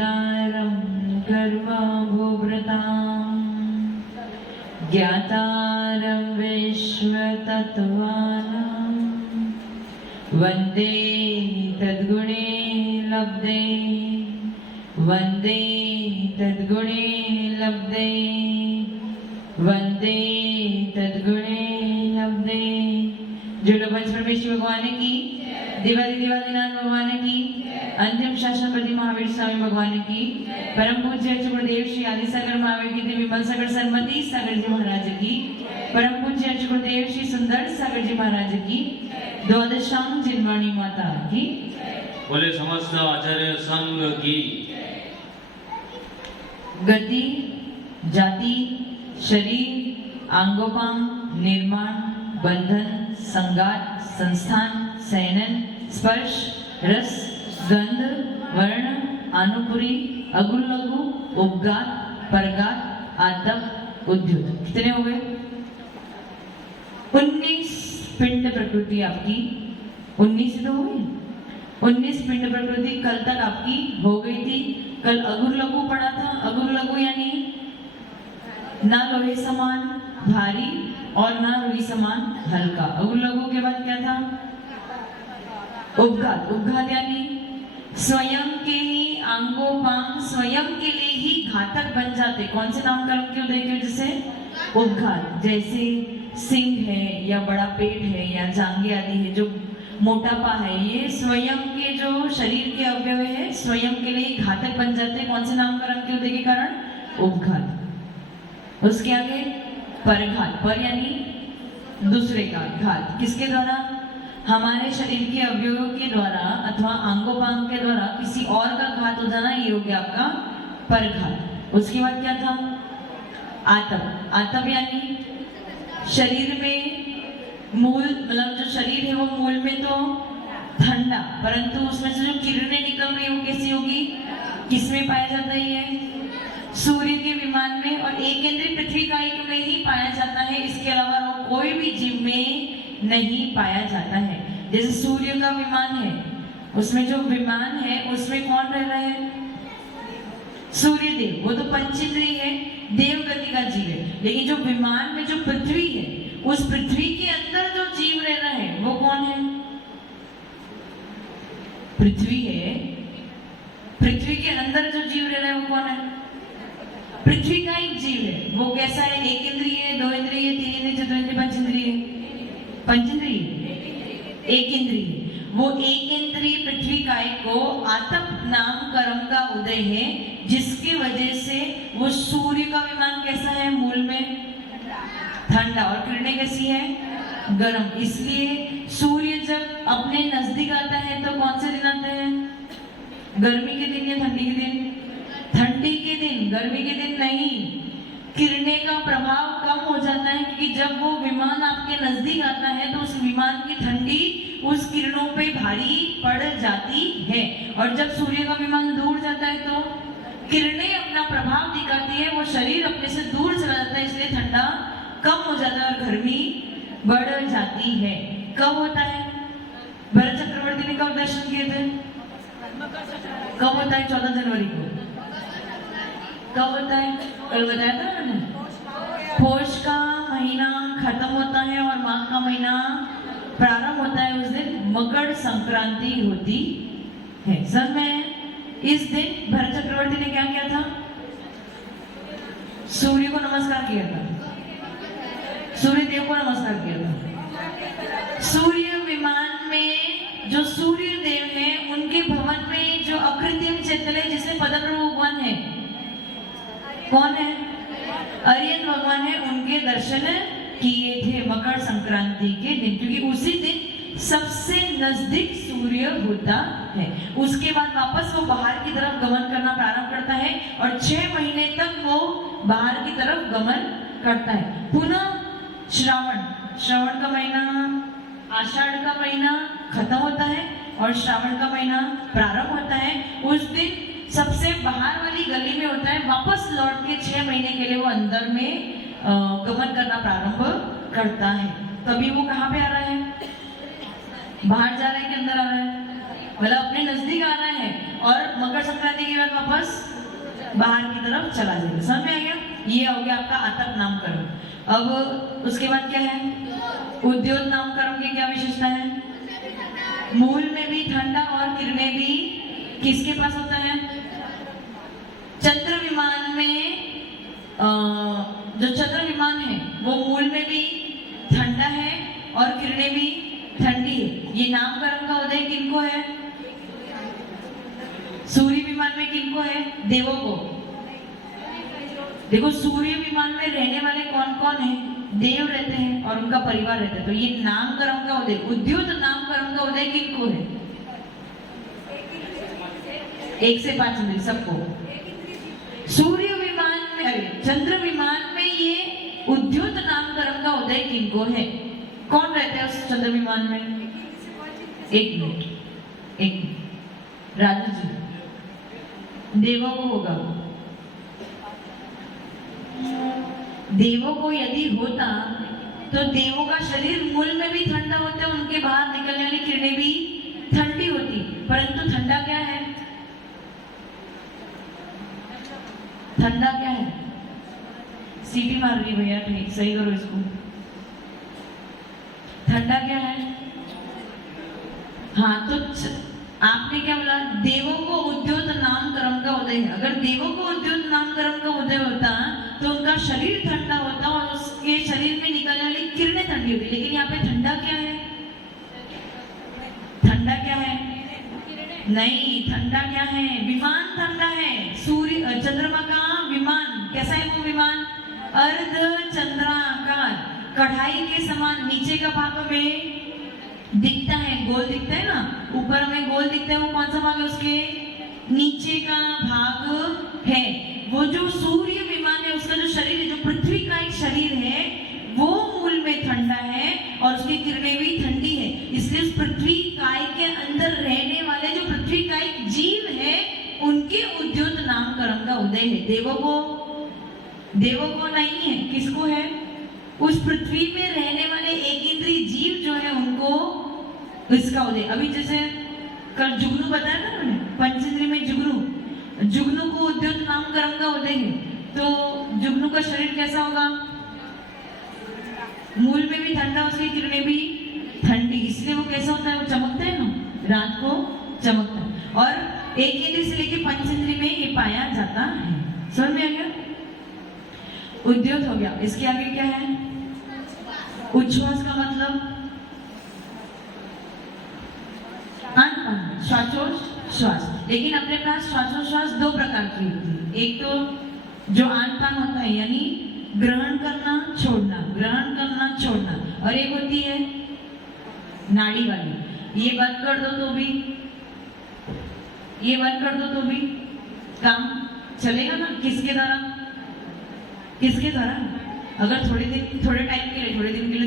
वेतारं कर्मभूभृतां ज्ञातारं विश्वतत्त्वानां वन्दे तद्गुणे लब्धे वन्दे तद्गुणे लब्धे वन्दे तद्गुणे लब्धे। जुड़ो पंच परमेश्वर भगवान की, दिवाली दिवालीनाथ भगवान की, अंतिम शासनपति महावीर स्वामी भगवान की, परम पूज्य गुरुदेव श्री आदि सागर महावीर की विमल सागर सन्मति सागर जी महाराज की, परम पूज्य गुरुदेव श्री सुंदर सागर जी महाराज की, द्वादशांग जिनवाणी माता की, बोले समस्त आचार्य संघ की। गति, जाति, शरीर, आंगोपांग, निर्माण, बंधन, संगात, संस्थान, सैनन, स्पर्श, रस, गंध, वर्ण, अनुपुरी, अगुल लघु, उपगात, परगात, आतप, उद्युत। कितने हो गए? 19 पिंड प्रकृति आपकी 19 तो हो गई। 19 पिंड प्रकृति कल तक आपकी हो गई थी। कल अगुर लघु पढ़ा था। अगुर लघु यानी ना लोहे समान भारी और ना रुई समान हल्का। अगुर लघु के बाद क्या था? उपघात। उपघात यानी स्वयं के ही अंगोपांग स्वयं के लिए ही घातक बन जाते। कौन से नामकरण के उदय की वजह से? उपघात। जैसे सिंह है या बड़ा पेट है या जांघें आदि है, जो मोटापा है, ये स्वयं के जो शरीर के अवयव है स्वयं के लिए घातक बन जाते हैं। कौन से नामकरण के उदय के कारण? उपघात। उसके आगे परघात। पर यानी दूसरे का घात। किसके द्वारा? हमारे शरीर के अवयवों के द्वारा अथवा अंगोपांग के द्वारा किसी और का घात हो जाना, ये हो गया आपका परघात। उसके बाद क्या था? आतप। आतप यानी शरीर में मूल, मतलब जो शरीर है वो मूल में तो ठंडा, परंतु उसमें से जो किरणें निकल रही है वो कैसी होगी? किसमें पाया जाता है? ये सूर्य के विमान में और एकेंद्रीय पृथ्वी कायिक में ही पाया जाता है। इसके अलावा वो कोई भी जीव में नहीं पाया जाता है। जैसे सूर्य का विमान है, उसमें जो विमान है उसमें कौन रह रहा है? सूर्य देव। वो तो पंचेंद्रिय है, देव गति का जीव है। लेकिन जो विमान में जो पृथ्वी है, उस पृथ्वी के अंदर जो जीव रह रहा है वो कौन है? पृथ्वी है। पृथ्वी के अंदर जो जीव रह रहा है वो कौन है? पृथ्वी का एक जीव है। वो कैसा है? एक इंद्रिय है, दो इंद्रिय, तीन इंद्रिय, चतुर्इंद्रिय, पंचेंद्रिय। पंचेंद्रिय, एक इंद्रिय। वो एक इंद्रिय पृथ्वी काय को आतप नाम कर्म का उदय है, जिसकी वजह से वो सूर्य का विमान कैसा है? मूल में ठंडा और किरणें कैसी है? गर्म। इसलिए सूर्य जब अपने नजदीक आता है तो कौन से दिन आते हैं? गर्मी के दिन या ठंडी के दिन? ठंडी के दिन, गर्मी के दिन नहीं। किरणें का प्रभाव कम हो जाता है, क्योंकि जब वो विमान आपके नजदीक आता है तो उस विमान की ठंडी उस किरणों पे भारी पड़ जाती है। और जब सूर्य का विमान दूर जाता है तो किरणें अपना प्रभाव दिखाती है, वो शरीर अपने से दूर चला जाता है, इसलिए ठंडा कम हो जाता है और गर्मी बढ़ जाती है। कब होता है? भरत चक्रवर्ती ने कब दर्शन किए थे? कब होता है? 14 जनवरी को। कब होता है? कल बताया था मैंने। पौष का महीना खत्म होता है और माघ का महीना प्रारंभ होता है। उस दिन मकर संक्रांति होती है। सब में इस दिन भरत चक्रवर्ती ने क्या किया था? सूर्य को नमस्कार किया था। सूर्य देव को नमस्कार किया था। सूर्य विमान में जो सूर्य देव है, उनके भवन में जो अकृत्रिम चैतन्य जिसमें पदप्रभु भगवान है, कौन है? अरियन भगवान है। उनके दर्शन किए थे मकर संक्रांति के दिन, क्योंकि उसी दिन सबसे नजदीक सूर्य होता है। उसके बाद वापस वो बाहर की तरफ गमन करना प्रारंभ करता है और 6 महीने तक वो बाहर की तरफ गमन करता है। पुनः श्रावण का महीना, आषाढ़ का महीना खत्म होता है और श्रावण का महीना प्रारंभ होता है। उस दिन सबसे बाहर वाली गली में होता है। वापस लौट के 6 महीने के लिए वो अंदर में गमन करना प्रारंभ करता है। तभी वो कहाँ पे आ रहा है? बाहर जा रहा है कि अंदर आ रहा है? मतलब अपने नजदीक आ रहा है। और मकर संक्रांति के बाद वापस बाहर की तरफ चला जाएगा। समझ में आ गया? ये हो गया आपका आतप नामकरण। अब उसके बाद क्या है? उद्योत नामकरण की क्या विशेषता है? मूल में भी ठंडा और किरणें भी किसके पास होता है? चंद्र विमान में जो चंद्र विमान है वो मूल में भी ठंडा है और किरणें भी ठंडी है। ये नामकरण का उदय किनको है? सूर्य विमान में किनको है? देवों को। देखो सूर्य विमान में रहने वाले कौन कौन है? देव रहते हैं और उनका परिवार रहता है। तो ये नामकरण का उदय, उद्योत नामकरण का उदय किनको है? 1 से 5 इंद्रिय सबको। सूर्य विमान में, चंद्र विमान में ये उद्योत नामकरण का उदय किनको है? कौन रहते हैं उस चंद्र विमान में? 1 मिनट राजू जी, देवों को होगा। देवों को यदि होता तो देवों का शरीर मूल में भी ठंडा होता, उनके बाहर निकलने वाली किरणें भी ठंडी होती। परंतु ठंडा क्या है? ठंडा क्या है? सीटी मार रही भैया, ठीक सही करो इसको। ठंडा क्या है? हाँ, तो आपने क्या बोला? देवों को उद्योत नामकरण का उदय है। अगर देवों को उद्योत नामकरण का उदय होता तो उनका शरीर ठंडा होता और उसके शरीर में निकलने वाली किरणें ठंडी होती। लेकिन यहाँ पे ठंडा क्या है? ठंडा क्या है? नहीं, ठंडा क्या है? विमान ठंडा है। सूर्य चंद्रमा का विमान कैसा है? वो विमान अर्ध चंद्राकार कढ़ाई के समान नीचे का भाग में दिखता है, गोल दिखता है ना, ऊपर में गोल दिखता है, वो कौन सा भाग है? उसके नीचे का भाग है। वो जो सूर्य विमान है उसका जो शरीर है, जो पृथ्वी का एक शरीर है, वो मूल में ठंडा है और उसकी किरणें भी ठंडी है। इसलिए उस पृथ्वी काय के अंदर रहने वाले जो पृथ्वी का एक जीव है उनके उद्योत नामकरण का उदय है। देवों को नहीं है, किसको है? उस पृथ्वी में रहने वाले एक इंद्रिय जीव जो है उनको इसका उदय। अभी जैसे कल जुगनू बताया था मैंने, पंचेंद्रिय में जुगनू को उद्योत नामकरण का उदय है। तो जुगनू का शरीर कैसा होगा? मूल में भी ठंडा, उसकी किरणें भी ठंडी, इसलिए वो कैसा होता है? वो चमकता है ना, रात को चमकता है। और एक इंद्रिय से लेकर पंचेंद्रिय में ये पाया जाता है। समझ में आ गया? उद्योत हो गया। इसके आगे क्या है? उच्छ्वास का मतलब श्वासोच्छ्वास। लेकिन अपने पास श्वासोच्छ्वास 2 प्रकार की होती है। एक तो जो आन-पान होता है, यानी ग्रहण करना छोड़ना, और एक होती है नाड़ी वाली। ये बंद कर दो तो भी काम चलेगा ना। किसके द्वारा? अगर थोड़े दिन के लिए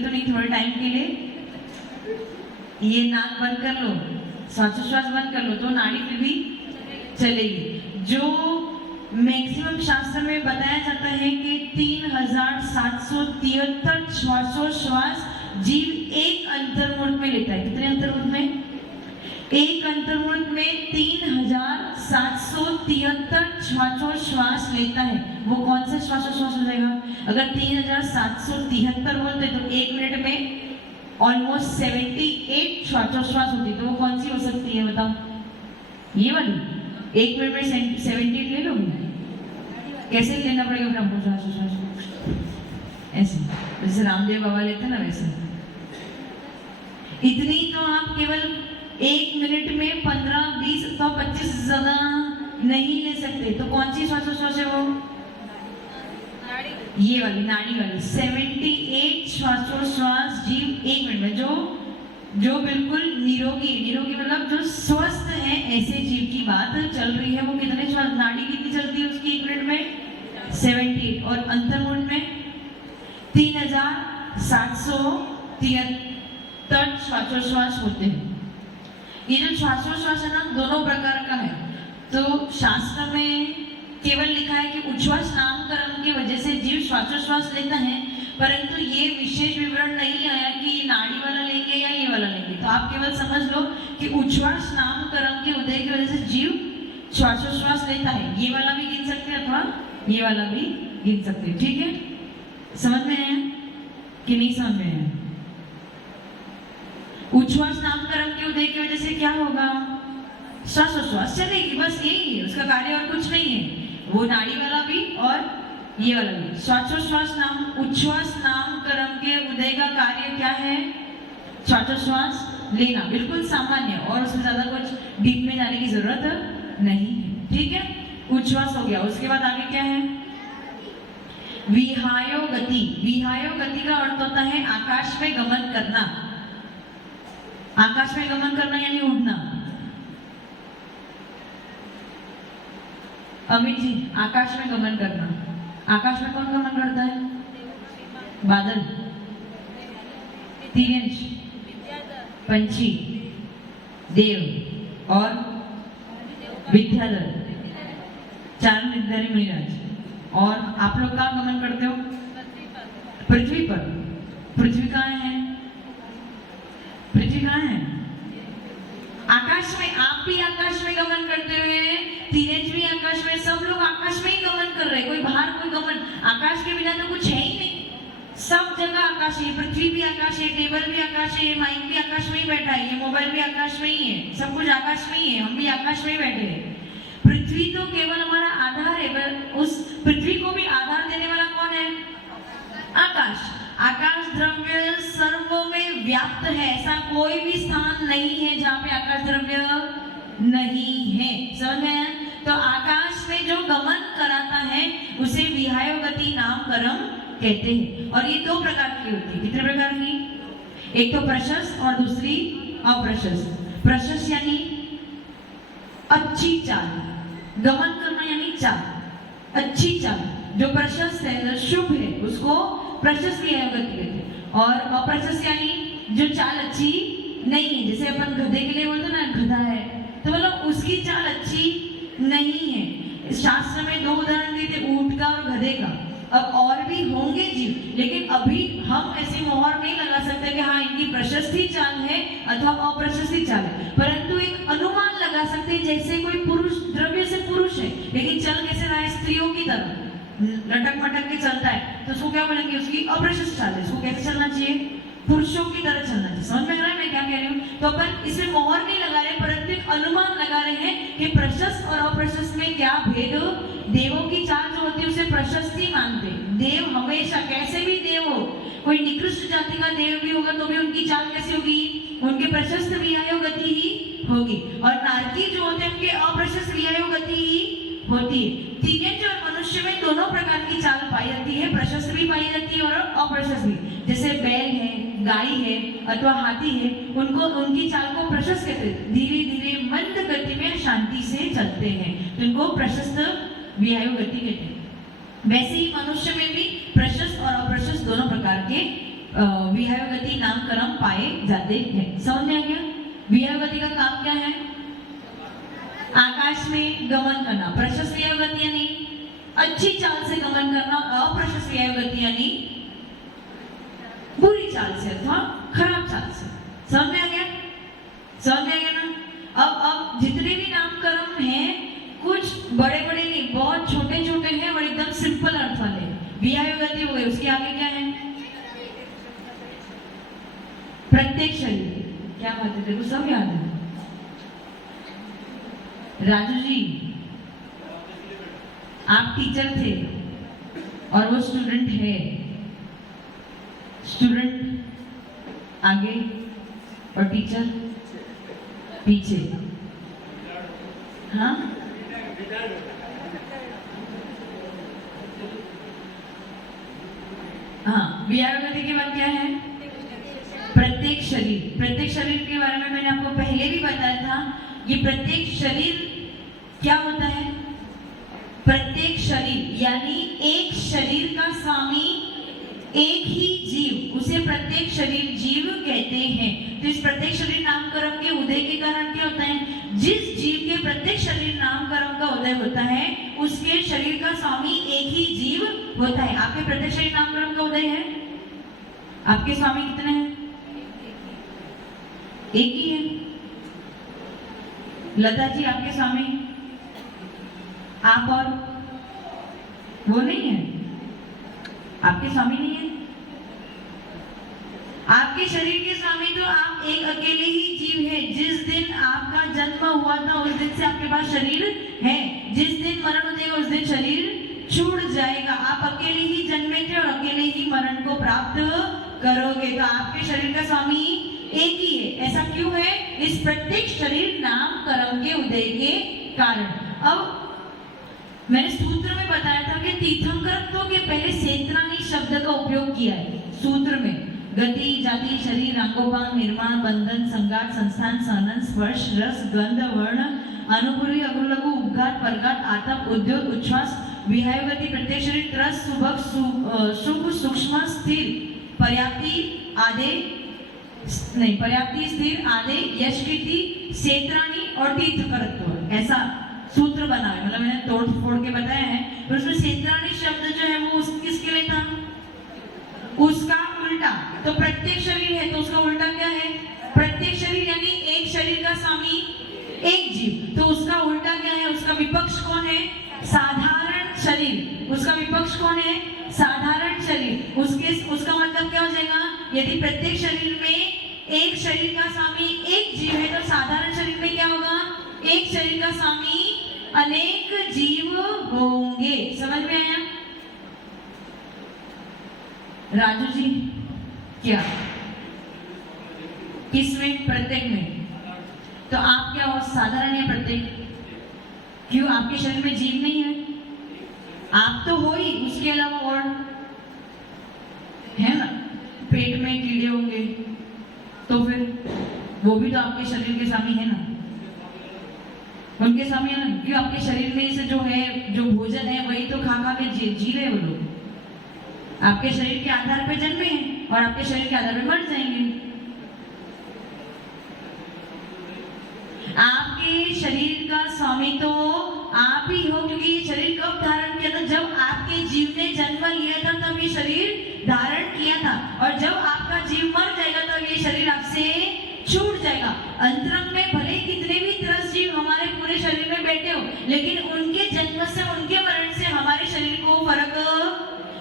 तो नहीं, थोड़े टाइम के लिए ये नाक बंद कर लो, श्वासोच्छ्वास बंद कर लो तो नाड़ी फिर भी चलेगी। जो मैक्सिमम शास्त्र में बताया जाता है कि 3773 श्वासोच्छ्वास जीव एक अंतर्मुहूर्त में लेता है। कितने अंतर्मुहूर्त में? एक अंतर्मुहूर्त में 3773 श्वासोच्छ्वास लेता है। वो कौन सा श्वासोच्छ्वास हो जाएगा? अगर 3773 बोलते तो 1 मिनट में ऑलमोस्ट 78 श्वासोच्छ्वास होती, तो वो कौन सी हो सकती है बताओ? ये वाली 1 मिनट में 78 ले लोगे? कैसे लेना पड़ेगा फिर हमको श्वासोच्छ्वास? ऐसे जैसे रामदेव बाबा लेते ना वैसे। इतनी तो आप केवल 1 मिनट में 15, 20 अथवा 25 से ज्यादा नहीं ले सकते। तो कौन सी श्वासोच्छ्वास है वो? ये वाली, नाड़ी वाली। 78 श्वासोच्छ्वास जीव 1 मिनट में, जो बिल्कुल निरोगी मतलब जो स्वस्थ है ऐसे जीव की बात चल रही है। वो कितने श्वास, नाड़ी कितनी चलती है उसकी 1 मिनट में? 78। और अंतर्मुहूर्त में 3773 श्वासोच्छ्वास होते हैं। ये जो श्वासोच्छ्वास है ना, दोनों प्रकार का है। तो शास्त्र में केवल लिखा है कि उच्छ्वास नामकरण की वजह से जीव श्वासोच्छ्वास लेता है, परंतु ये विशेष विवरण नहीं आया कि नाड़ी वाला लेंगे या ये वाला लेंगे। तो आप केवल समझ लो कि उच्छ्वास नामकरण के उदय की वजह से जीव श्वासोश्वास लेता है, ये वाला भी गिन सकते हैं अथवा ये वाला भी गिन सकते हैं। ठीक है, समझ में आया कि नहीं समझ में आया? उच्छ्वास नामकरण के उदय की वजह से क्या होगा? श्वासोश्वास चलेगी, बस यही है उसका कार्य और कुछ नहीं है। वो नाड़ी वाला भी और ये वाला भी। श्वासोश्वास नाम उच्छ्वास नामकरण के उदय का कार्य क्या है? श्वासोश्वास लेना, बिल्कुल सामान्य, और उसमें ज्यादा कुछ डीप में जाने की जरूरत नहीं है। ठीक है, उच्छ्वास हो गया। उसके बाद आगे क्या है? विहायो गति। विहायो गति का अर्थ होता है आकाश में गमन करना। आकाश में गमन करना यानी उड़ना। अमित जी, आकाश में गमन करना। आकाश में कौन गमन करता है? बादल, तिरंज, पंछी, देव और विद्याधर, चार निर्धारी मुनिराज। और आप लोग कहाँ गमन करते हो? पृथ्वी पर। पृथ्वी कहाँ है? पृथ्वी कहाँ है? आकाश में। आप भी आकाश में गमन करते हुए, तीरज भी आकाश में, सब लोग आकाश में ही गमन कर रहे हैं। कोई बाहर कोई गमन, आकाश के बिना तो कुछ है ही नहीं। सब जगह आकाश है, पृथ्वी भी आकाश है, टेबल भी आकाश है, माइक भी आकाश में ही बैठा है, ये मोबाइल भी आकाश में ही है, सब कुछ आकाश में ही है, हम भी आकाश में ही बैठे हैं। पृथ्वी तो केवल हमारा आधार है, उस पृथ्वी को भी आधार देने वाला कौन है? आकाश। आकाश द्रव्य सर्वों में व्याप्त है, ऐसा कोई भी स्थान नहीं है जहाँ पे आकाश द्रव्य नहीं है। समझ में आया? तो आकाश में जो गमन कराता है उसे विहायो गति नामकरण कहते हैं। और ये दो प्रकार की होती है। कितने प्रकार की? एक तो प्रशस्त और दूसरी अप्रशस्त। प्रशस्त यानी अच्छी चाल, गमन करना यानी चाल, अच्छी चाल। जो प्रशस्त है, जो शुभ है, उसको प्रशस्त विहायो गति कहते हैं। और अप्रशस्त यानी जो चाल अच्छी नहीं है। जैसे अपन गधे के लिए बोलते ना, गधा है, तो मतलब उसकी चाल अच्छी नहीं है। शास्त्र में दो उदाहरण दिए थे, ऊंट का और गधे का। अब और भी होंगे जीव, लेकिन अभी हम ऐसी मोहर नहीं लगा सकते कि हाँ इनकी प्रशस्ति चाल है अथवा अप्रशस्ति चाल है, परंतु एक अनुमान लगा सकते हैं। जैसे कोई पुरुष द्रव्य से पुरुष है, लेकिन चल कैसे रहा है? स्त्रियों की तरह लटक मटक के चलता है, तो उसको क्या बोलेंगे? उसकी अप्रशस्त चाल है। उसको कैसे चलना चाहिए? पुरुषों की तरह चलना चाहिए। समझ में आ रहा है मैं क्या कह रही हूँ? तो अपन इसमें मोहर नहीं लगा रहे, परंतु एक अनुमान लगा रहे हैं कि प्रशस्त और अप्रशस्त में क्या भेद। देवों की चाल जो होती है उसे प्रशस्ति मानते। देव हमेशा, कैसे भी देव हो, कोई निकृष्ट जाति का देव भी होगा तो भी उनकी चाल कैसी होगी? उनके प्रशस्त विहायो गति ही होगी। और नारकी जो होते हैं उनके अप्रशस्त विहायो गति ही होती है। तीनों और मनुष्य में दोनों प्रकार की चाल पाई जाती है, प्रशस्त भी पाई जाती है और अप्रशस्त भी। जैसे बैल है, गाय है अथवा हाथी है, उनको उनकी चाल को प्रशस्त कहते हैं। धीरे धीरे मंद गति में शांति से चलते हैं, तो इनको प्रशस्त विहायो गति कहते हैं। वैसे ही मनुष्य में भी प्रशस्त और अप्रशस्त दोनों प्रकार के विहायो गति नामकरण पाए जाते हैं। समझ में आ गया? विहायो गति का काम क्या है? आकाश में गमन करना। प्रशस्त विहायो गति यानी अच्छी चाल से गमन करना, अप्रशस्त विहायो गति यानी बुरी चाल से अथवा खराब चाल से। समझ में आ गया? समझ में आ गया ना? अब जितने भी नामकरण हैं, कुछ बड़े बड़े नहीं, बहुत छोटे छोटे हैं और एकदम सिंपल अर्थ वाले। विहायो गति हो गई, उसके आगे क्या है? प्रत्येक शरीर। क्या बात है, देखो सब याद है। राजू जी, आप टीचर थे और वो स्टूडेंट है। स्टूडेंट आगे और टीचर पीछे। हाँ, हाँ, विहायो गति के बाद क्या है? प्रत्येक शरीर। प्रत्येक शरीर के बारे में मैंने आपको पहले भी बताया था। ये प्रत्येक शरीर क्या होता है? प्रत्येक शरीर यानी एक शरीर का स्वामी एक ही जीव, उसे प्रत्येक शरीर जीव कहते हैं। तो इस प्रत्येक शरीर नामकरण के उदय के कारण क्या होता है? जिस जीव के प्रत्येक शरीर नामकरण का उदय होता है, उसके शरीर का स्वामी एक ही जीव होता है। आपके प्रत्येक शरीर नामकरण का उदय है? आपके स्वामी कितने हैं? एक ही है। लता जी, आपके स्वामी आप और वो नहीं है, आपके स्वामी नहीं है। आपके शरीर के स्वामी तो आप एक अकेले ही जीव है। जिस दिन आपका जन्म हुआ था उस दिन से आपके पास शरीर है। जिस दिन मरण हो जाएगा उस दिन शरीर छूट जाएगा। आप अकेले ही जन्मे थे और अकेले ही मरण को प्राप्त करोगे। तो आपके शरीर का स्वामी एक ही है। ऐसा क्यों है? इस प्रत्येक शरीर नाम कर्म के उदय के कारण। अब मैंने सूत्र में बताया था कि तीर्थंकरत्व के पहले सेत्रानी शब्द का उपयोग किया है सूत्र में। गति, जाति, शरीर, अंगोपांग, निर्माण, बंधन, संघात, संस्थान, सहनन, स्पर्श, रस, गंध, वर्ण, अनुपूर्वी, अग्रलघु, उपघात, परघात, आतप, उद्योग, उच्छ्वास, विहाय गति, प्रत्येक शरीर, त्रस, सुभग, शुभ, सूक्ष्म, स्थिर, पर्याप्ति आदि नहीं, पर्याप्ति, स्थिर आदि, यश, कीर्ति, सेत्राणी और तीर्थंकरत्व, ऐसा सूत्र बना है। मतलब मैंने तोड़ फोड़ के बताया है। तो उसमें सेत्राणी शब्द जो है वो किसके लिए था? उसका उल्टा। तो प्रत्येक शरीर है तो उसका उल्टा क्या है? प्रत्येक शरीर यानी एक शरीर का स्वामी एक जीव। तो उसका उल्टा क्या है? उसका विपक्ष कौन है? साधारण शरीर। उसका विपक्ष कौन है? साधारण शरीर। उसका मतलब क्या हो जाएगा? यदि प्रत्येक शरीर में एक शरीर का स्वामी एक जीव है तो साधारण शरीर में क्या होगा? एक शरीर का स्वामी अनेक जीव होंगे। समझ में आया? राजू जी क्या किसमें? प्रत्येक में। तो आप क्या हो? साधारण या प्रत्येक? क्यों? आपके शरीर में जीव नहीं है? आप तो हो ही, उसके अलावा और है ना? पेट में कीड़े होंगे तो फिर वो भी तो आपके शरीर के स्वामी है ना? उनके स्वामी है ना? क्यों? आपके शरीर में से जो है, जो भोजन है वही तो खा खा के जी रहे वो लोग। आपके शरीर के आधार पे जन्मे हैं और आपके शरीर के आधार पे मर जाएंगे। आपके शरीर का स्वामी तो आप ही हो, क्योंकि ये शरीर कब धारण किया था? जब आपके जीव ने जन्म लिया था तब ये शरीर धारण किया था। और जब आपका जीव मर जाएगा तब ये शरीर आपसे छूट जाएगा। अंतरंग में भले कितने भी त्रस्त जीव हमारे पूरे शरीर में बैठे हो, लेकिन उनके जन्म से उनके मरण से हमारे शरीर को फर्क,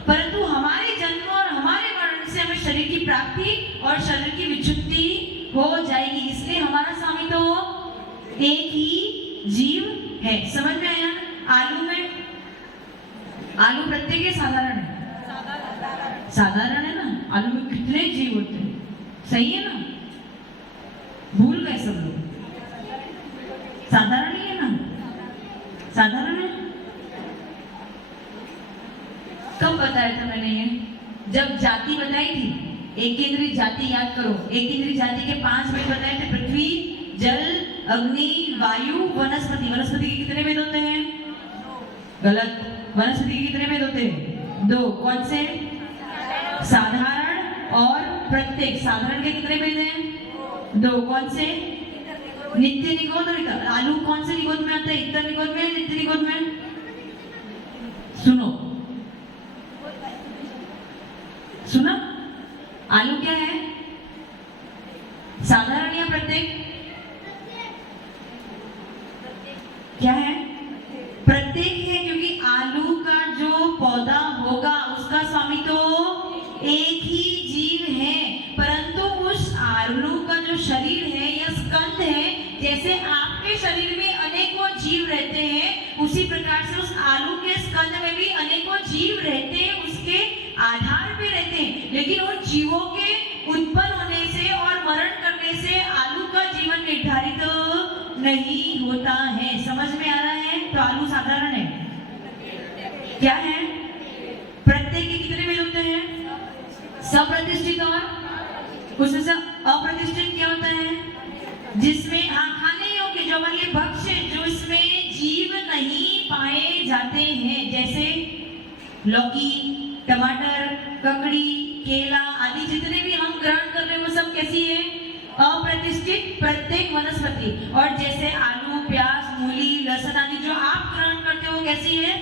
परंतु हमारे जन्म और हमारे मरण से हमें शरीर की प्राप्ति और शरीर की विच्युति हो जाएगी। इसलिए हमारा स्वामी तो एक ही जीव है। समझ में आया? आलू में, आलू प्रत्येक है साधारण है? साधारण है ना? आलू में कितने जीव होते हैं? सही है ना? भूल गए सब लोग? साधारण ही है ना? साधारण है। कब बताया था मैंने ये? जब जाति बताई थी, एक केंद्रीय जाति याद करो। एक केंद्रीय जाति के 5 भेद बताए थे। पृथ्वी, जल, अग्नि, वायु, वनस्पति। वनस्पति के कितने भेद होते हैं? गलत। वनस्पति के कितने भेद होते हैं? 2। कौन से? साधारण और प्रत्येक। साधारण के कितने भेद हैं? 2। कौन से? नित्य निगोद और इतर। आलू कौन से निगोद में आता है? इतर निगोद में, नित्य निगोद में? सुनो, सुना? आलू क्या है? साधारण या प्रत्येक? क्या है? प्रत्येक है, क्योंकि आलू का जो पौधा होगा उसका स्वामी तो एक ही जीव है। परंतु उस आलू का जो शरीर है या स्कंद है, जैसे आपके शरीर में अनेकों जीव रहते हैं, उसी प्रकार से उस आलू के स्कंद में भी अनेकों जीव रहते हैं, उसके आधार पे रहते हैं। लेकिन उन जीवों के उत्पन्न होने से और मरण करने से आलू का जीवन निर्धारित नहीं होता है। समझ में आ रहा है? तो आलू साधारण है। क्या है? प्रत्येक के कितने भेद होते हैं? सप्रतिष्ठित और उसमें से अप्रतिष्ठित क्या होता है? जिसमें खाने योग्य, जो हमारे लिए भक्ष्य, जो इसमें जीव नहीं पाए जाते हैं, जैसे लौकी, टमाटर, ककड़ी, केला आदि जितने भी हम ग्रहण कर रहे हैं वो सब कैसी है? अप्रतिष्ठित प्रत्येक वनस्पति। और जैसे आलू, प्याज, मूली, लहसुन आदि जो आप ग्रहण करते हो कैसी है?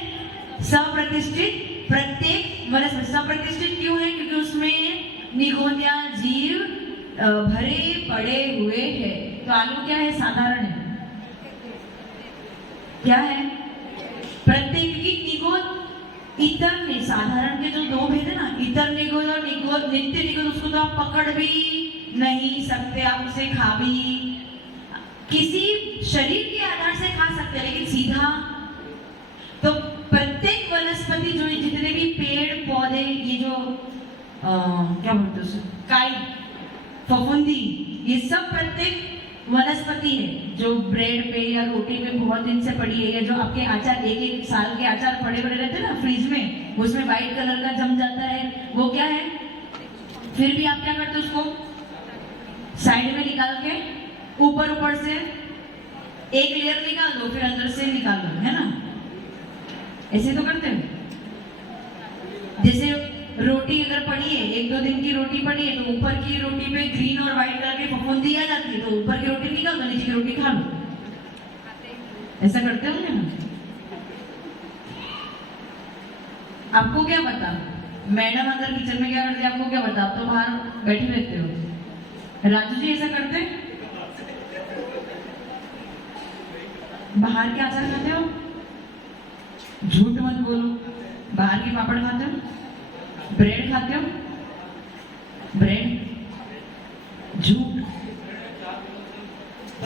सप्रतिष्ठित प्रत्येक वनस्पति। सप्रतिष्ठित क्यों है? क्योंकि उसमें निगोदिया जीव भरे पड़े हुए हैं। तो आलू क्या है? साधारण है। क्या है? प्रत्येक की निगोद इतर नहीं, साधारण के जो दो भेद है ना, इतर निगोद और निगोद नित्य निगोद, उसको तो आप पकड़ भी नहीं सकते, आप उसे खा भी किसी शरीर के आधार से खा सकते हैं, लेकिन सीधा तो प्रत्येक वनस्पति जो है, जितने भी पेड़ पौधे, ये जो क्या बोलते हैं काई फफूंदी, ये सब प्रत्येक वनस्पति है जो ब्रेड पे या रोटी पे बहुत दिन से पड़ी है, या जो आपके आचार एक एक साल के आचार पड़े पड़े रहते हैं ना फ्रिज में, उसमें व्हाइट कलर का जम जाता है, वो क्या है? फिर भी आप क्या करते हो? उसको साइड में निकाल के ऊपर ऊपर से एक लेयर निकाल दो, फिर अंदर से निकाल दो, है ना? ऐसे तो करते हो। जैसे रोटी अगर पड़ी है, एक दो दिन की रोटी पड़ी है, तो ऊपर की रोटी पे ग्रीन और व्हाइट कलर की फफूंदी आ जाती है, तो ऊपर की रोटी निकाल दो, नीचे की रोटी खा लो। ऐसा करते होंगे ना? आपको क्या पता मैडम अंदर किचन में क्या करती है, आपको क्या पता? आप तो बाहर बैठे रहते हो। राजू जी ऐसा करते हैं? बाहर के अचार खाते हो? झूठ मत बोलो। बाहर के पापड़ खाते हो? ब्रेड खाते हो? ब्रेड झूठ।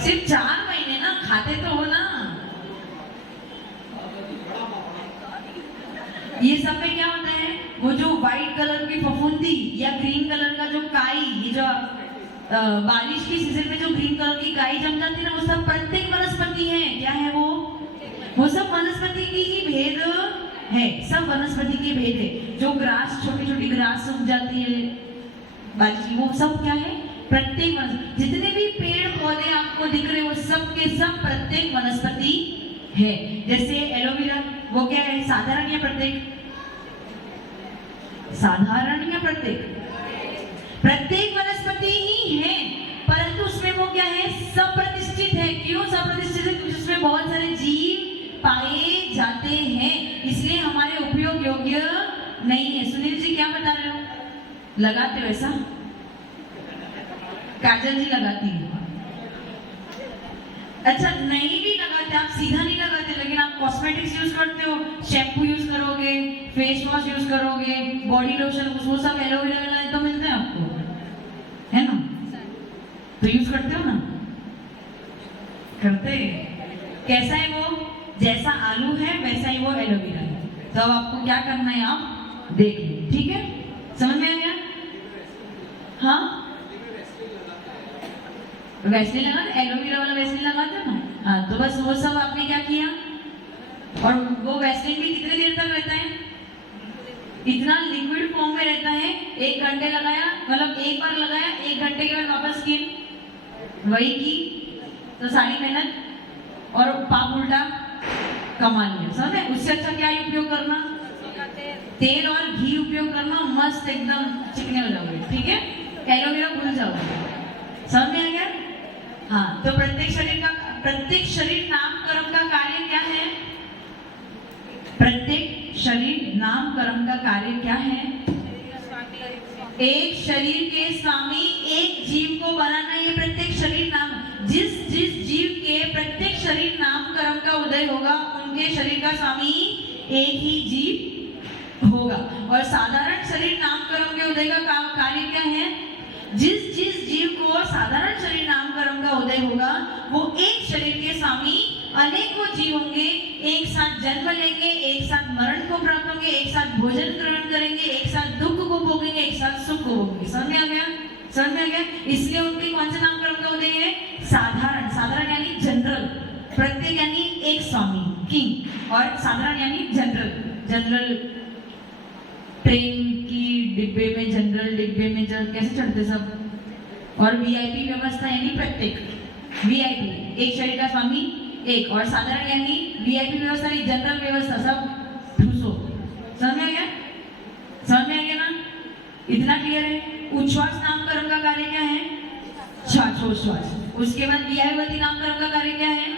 सिर्फ 4 महीने ना, खाते तो हो ना। ये सब में क्या होता है, वो जो व्हाइट कलर की फफूंदी या ग्रीन कलर का जो काई, ये जो बारिश की सीजन में जो ग्रीन कलर की काई जम जाती है ना, वो सब प्रत्येक वनस्पति है। क्या है वो सब वनस्पति की ही भेद है, सब वनस्पति के भेद है। जो ग्रास, छोटी छोटी ग्रास उग जाती है बारिश की, वो सब क्या है? प्रत्येक वनस्पति। जितने भी पेड़ पौधे आपको दिख रहे, वो सब के सब प्रत्येक वनस्पति है। जैसे एलोवेरा, वो क्या है? साधारण या प्रत्येक? साधारण या प्रत्येक? प्रत्येक वनस्पति ही है, परंतु उसमें वो क्या है? सप्रतिष्ठित है। क्यों सप्रतिष्ठित है? क्योंकि उसमें बहुत सारे जीव पाए जाते हैं, इसलिए हमारे उपयोग योग्य नहीं है। सुनील जी क्या बता रहे हो? लगाते हो ऐसा? काजल जी लगाती है। अच्छा, नहीं भी लगाते, आप सीधा नहीं लगाते, लेकिन आप कॉस्मेटिक्स यूज करते हो, शैम्पू यूज करोगे, फेस वॉश यूज करोगे, बॉडी लोशन, वो सब एलोवेरा वाला तो मिलता है आपको, है ना? तो यूज करते हो ना? करते। कैसा है वो? जैसा आलू है वैसा ही वो एलोवेरा है। तो अब आपको क्या करना है, आप देख लो, ठीक है? समझ में आ गया? हाँ, वैसलीन लगा, एलोवेरा वाला वैसलीन लगाते हो ना? हाँ, तो बस वो सब आपने क्या किया, और वो वैसलीन भी कितने देर तक रहता है? इतना लिक्विड फॉर्म में रहता है। 1 घंटे लगाया, मतलब एक बार लगाया, 1 घंटे के बाद वापस स्किन वही की, तो सारी मेहनत और पाप उल्टा कमा लिया। समझे? उससे अच्छा क्या उपयोग करना? तेल और घी उपयोग करना, मस्त एकदम चिकने हो जाओगे, ठीक है? एलोवेरा भूल जाओगे। समझ में आ गया? हाँ, तो प्रत्येक शरीर नामकरण का कार्य क्या है? प्रत्येक शरीर नामकरण का कार्य क्या है? एक शरीर के स्वामी एक जीव को बनाना, ये प्रत्येक शरीर नाम। जिस जिस जीव के प्रत्येक शरीर नामकरण का उदय होगा, उनके शरीर का स्वामी एक ही जीव होगा। और साधारण शरीर नामकरण के उदय का कार्य क्या है? जिस जिस जीव को साधारण शरीर नामकरण का उदय होगा, वो एक शरीर के स्वामी अनेकों जीव होंगे, एक साथ जन्म लेंगे, एक साथ मरण को प्राप्त होंगे, एक साथ भोजन ग्रहण करेंगे, एक साथ दुख को भोगेंगे, एक साथ सुख को भोगेंगे। समझ में आ गया? समझ में आ गया? इसलिए उनके कौन से नामकरण का उदय है? साधारण। साधारण यानी जनरल, प्रत्येक यानी एक स्वामी किंग, और साधारण यानी जनरल। जनरल ट्रेन की डिब्बे में, जनरल डिब्बे में जब कैसे चढ़ते सब, और वीआईपी व्यवस्था यानी प्रत्येक वीआईपी, एक शरीर का स्वामी एक, और साधारण यानी वीआईपी व्यवस्था नहीं, जनरल व्यवस्था, सब ठूसो। समझ में आ गया? समझ में आ गया ना? इतना क्लियर है? उच्छ्वास नामकरण का कार्य क्या है? श्वास। उसके बाद वियायुगति नामकरण का कार्य क्या है?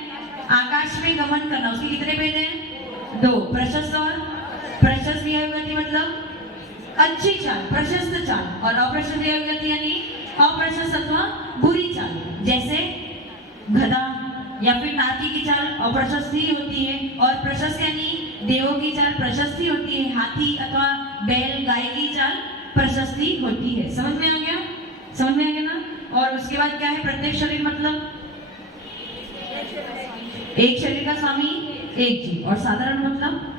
आकाश में गमन करना। उसके कितने भेद हैं? 2, प्रशस्त और प्रशस्त वियायुगति मतलब अच्छी चाल, प्रशस्त चाल, और अप्रशस्त वियायुगति यानी अप्रशस्त अथवा बुरी चाल। जैसे गधा, या फिर नारकी की चाल अप्रशस्ति होती है, और प्रशस्त यानी देवों की चाल प्रशस्ति होती है, हाथी अथवा बैल गाय की चाल प्रशस्ति होती है। समझ में आ गया? समझ में आ गया ना? और उसके बाद क्या है प्रत्येक शरीर मतलब एक शरीर का स्वामी एक जीव, और साधारण मतलब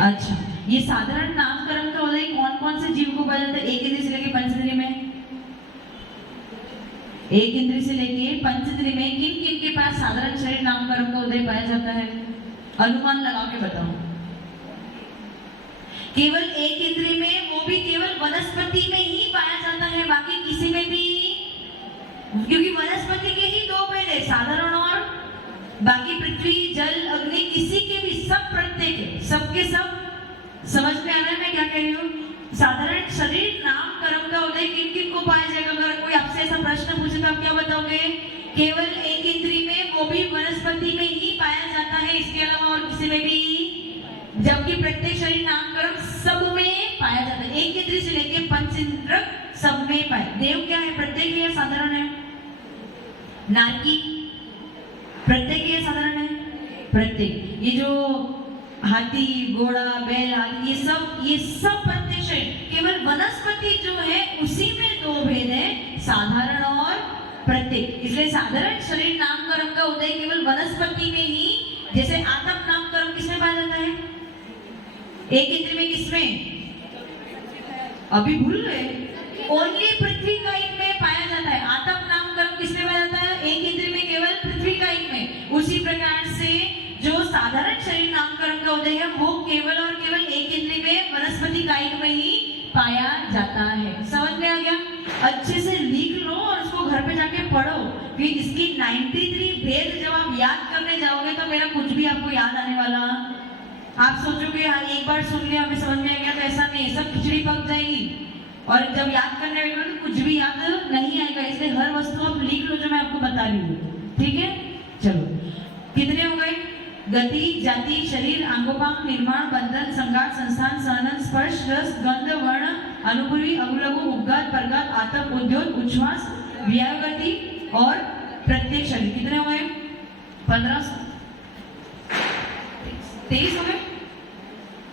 अच्छा, ये साधारण नामकरण का उदय कौन कौन से जीव को पाया जाता है? एक इंद्रिय से लेके पंचेंद्रिय में, एक इंद्रिय से लेके पंचेंद्रिय में किन किन के पास साधारण शरीर नामकरण का उदय पाया जाता है? अनुमान लगा के बताओ। केवल एक इंद्रिय में, वो भी केवल वनस्पति में ही पाया जाता है, बाकी किसी में भी, क्योंकि वनस्पति के ही दो भेद है, साधारण और बाकी पृथ्वी जल अग्नि किसी के भी सब प्रत्येक है, सबके सब। समझ में आ रहा है मैं क्या कह रही हूँ? साधारण शरीर नाम कर्म का उदय किन किन को पाया जाएगा? अगर कोई आपसे ऐसा प्रश्न पूछे तो आप क्या बताओगे? केवल एक इंद्रिय में, वो भी वनस्पति में ही पाया जाता है, इसके अलावा और किसी में भी, जबकि प्रत्येक शरीर नाम कर्म सब में पाया जाता है, एक इंद्रिय से लेकर पंचेंद्र सब में पाया। देव क्या है? प्रत्येक है, साधारण है? नारकी प्रत्येक है, साधारण है? प्रत्येक। ये जो हाथी घोड़ा बैल आदि ये सब प्रत्यक्ष है। केवल वनस्पति जो है उसी में दो भेद है, साधारण और प्रत्येक। इसलिए साधारण शरीर नामकरण का उदय केवल वनस्पति में ही, जैसे आत्म नामकरण किसमें पाया जाता है? एक इंद्रिय में, किसमें? अभी भूल गए? ओनली पृथ्वी का एक में पाया जाता है। आत्म नामकरण किसमें पाया जाता है? एक इंद्रिय में, केवल पृथ्वी का एक में। उसी प्रकार से जो साधारण शरीर नामकरण का उदय है वो केवल और केवल एक इंद्रिय में, वनस्पति कायिक में ही पाया जाता है। समझ में आ गया? अच्छे से लिख लो और उसको घर पे जाके पढ़ो, कि इसकी 93 भेद जब आप याद करने जाओगे तो मेरा कुछ भी आपको याद आने वाला। आप सोचोगे हाँ एक बार सुन लिया हमें समझ में आ गया, तो ऐसा नहीं, सब खिचड़ी पक जाएगी और जब याद करने लगेगा तो कुछ भी याद नहीं आएगा। इसलिए हर वस्तु आप लिख लो जो मैं आपको बता रही हूँ, ठीक है? चलो, कितने हो गए? गति, जाति, शरीर, अंगोपांग, निर्माण, बंधन, संघात, संस्थान, सहनन, स्पर्श, रस, गंध, वर्ण, अनुभूति, अगुलघु, उपघात, परघात, आतप, उद्योग, उच्छ्वास, व्यायोगति और प्रत्येक शरीर। कितने हो गए? 15, 23 हो गए?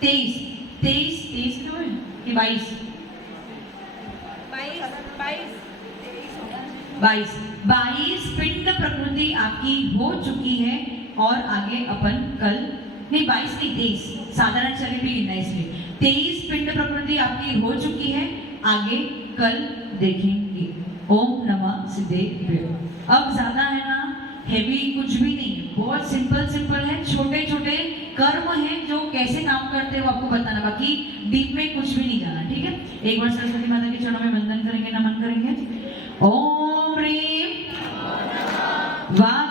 23 कितने हो गए कि 22? 22 पिंड प्रकृति आपकी हो चुकी है, और आगे अपन कल नहीं 22 नहीं 23 साधारण शरीर भी गिनना है, इसलिए 23 पिंड प्रकृति आपकी हो चुकी है, आगे कल देखेंगे। ओम नमः सिद्धेभ्यो। अब ज्यादा है ना, हेवी कुछ भी नहीं है, बहुत सिंपल है, छोटे छोटे कर्म हैं जो कैसे काम करते हैं वो आपको बताना, बाकी डीप में कुछ भी नहीं जाना, ठीक है? एक बार सरस्वती माता के चरणों में वंदन करेंगे, नमन करेंगे। ओम ह्रीं वाह